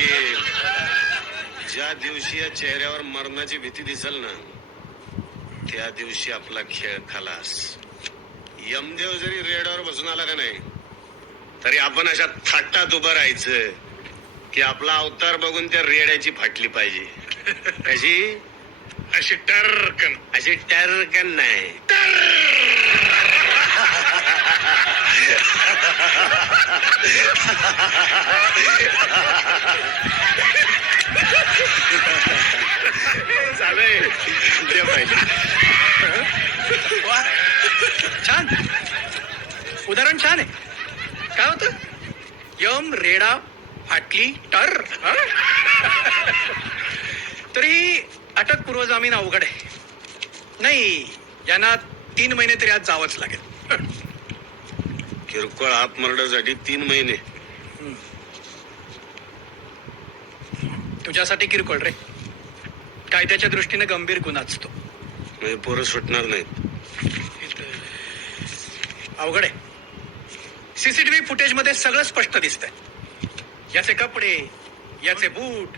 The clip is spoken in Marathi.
वकील, ज्या दिवशी या चेहऱ्यावर मरणाची भीती दिसल ना, त्या दिवशी आपला खेळ खलास. यमदेव जरी रेडावर बसून आला का नाही, तरी आपण अशा थाटात उभं राहायचं की आपला अवतार बघून त्या रेड्याची फाटली पाहिजे. कशी? अशी टर्कन. अशी टर्कन नाही. चालेल ते पाहिजे. वा, छान उदाहरण छान आहे. काय होतं? यम रेडा फाटली टर. तरी अटक पूर्व जामीन अवघड आहे. नाही, यांना 3 महिने तरी आज जावंच लागेल. किरकोळ हाफ मर्डरसाठी 3 महिने. तुझ्यासाठी किरकोळ रे, कायद्याच्या दृष्टीने गंभीर गुन्हाच तो. म्हणजे पोरं सुटणार नाहीत. अवघड आहे. सीसीटीव्ही फुटेज मध्ये सगळं स्पष्ट दिसतंय. याचे कपडे, याचे बूट,